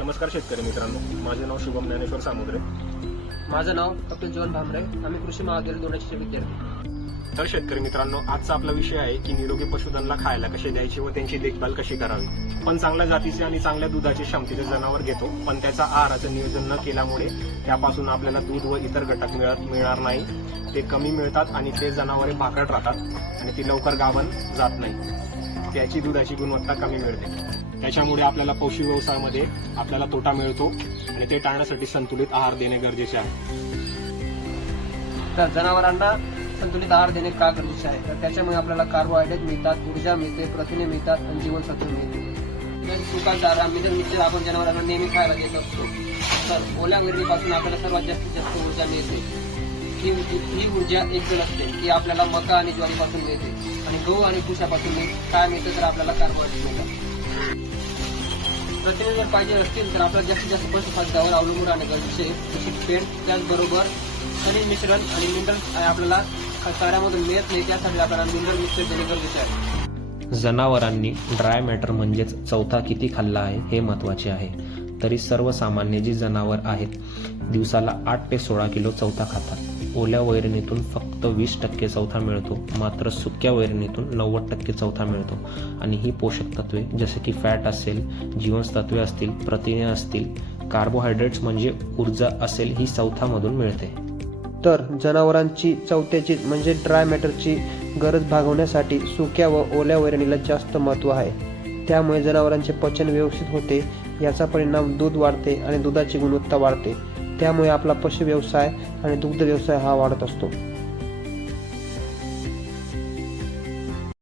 नमस्कार शेतकरी मित्रांनो. माझे नाव शुभम ज्ञानेश्वर सामुद्रे. माझं नाव कपिल जीवन भामरे. आम्ही कृषी महाविद्यालय दोनशे विद्यार्थी. तर शेतकरी मित्रांनो आजचा आपला विषय आहे की निरोगी पशुधनला खायला कसे द्यायचे व त्यांची देखभाल कशी करावी. पण चांगल्या जातीचे आणि चांगल्या दुधाचे क्षमतेचे जनावर घेतो पण त्याचा आहाराचं नियोजन न केल्यामुळे त्यापासून आपल्याला दूध व इतर घटक मिळत मिळणार नाही. ते कमी मिळतात आणि ते जनावरे भाकड राहतात आणि ती लवकर गाभण जात नाही. त्याची दुधाची गुणवत्ता कमी मिळते. त्याच्यामुळे आपल्याला पशु व्यवसायामध्ये आपल्याला तोटा मिळतो आणि ते टाळण्यासाठी संतुलित आहार देणे गरजेचे आहे. तर जनावरांना संतुलित आहार देणे का गरजेचे आहे? तर त्याच्यामुळे आपल्याला कार्बोहायड्रेट मिळतात ऊर्जा मिळते प्रथिने मिळतात आणि जीवनसत्व मिळते. तर सुका चारा आपण जनावरांना नेहमी खायला देत असतो. तर ओल्या वैरणीपासून आपल्याला सर्वात जास्तीत जास्त ऊर्जा मिळते. ही ही ऊर्जा एकच असते की आपल्याला मका आणि ज्वारीपासून मिळते. आणि गहू आणि भुशापासून काय मिळतं तर आपल्याला कार्बोहायड्रेट मिळतात प्रथिने जर पाहिजे असतील तर आपल्याला जास्तीत जास्त पशुखाद्यावर अवलंबून राहणे गरजेचे आहे. पेंट त्याचबरोबर खनिज मिश्रण आणि मिनरल आपल्याला. चाऱ्यामधून मिळत नाही त्यासाठी आपल्याला मिनरल मिक्सर देणे गरजेचे आहे. जनावरांनी ड्राय मॅटर म्हणजेच चौथा किती खाल्ला आहे हे महत्त्वाचे आहे. तरी सर्वसामान्य जी जनावर आहेत दिवसाला आठ ते सोळा किलो चौथा खातात. ओल्या वैरणीतून फक्त वीस टक्के चौथा मिळतो मात्र सुक्या वैरणीतून नव्वद टक्के चौथा मिळतो. आणि ही पोषक तत्वे जसे की फॅट असेल जीवनसत्वे असतील प्रथिने असतील कार्बोहायड्रेट्स म्हणजे ऊर्जा असेल ही चौथामधून मिळते. तर जनावरांची चौथ्याची म्हणजे ड्राय मॅटरची गरज भागवण्यासाठी सुक्या व ओल्या वैरणीला जास्त महत्त्व आहे. त्यामुळे जनावरांचे पचन व्यवस्थित होते याचा परिणाम दूध वाढते आणि दुधाची गुणवत्ता वाढते. त्यामुळे आपला पशु व्यवसाय आणि दुग्ध व्यवसाय हा वाढत असतो.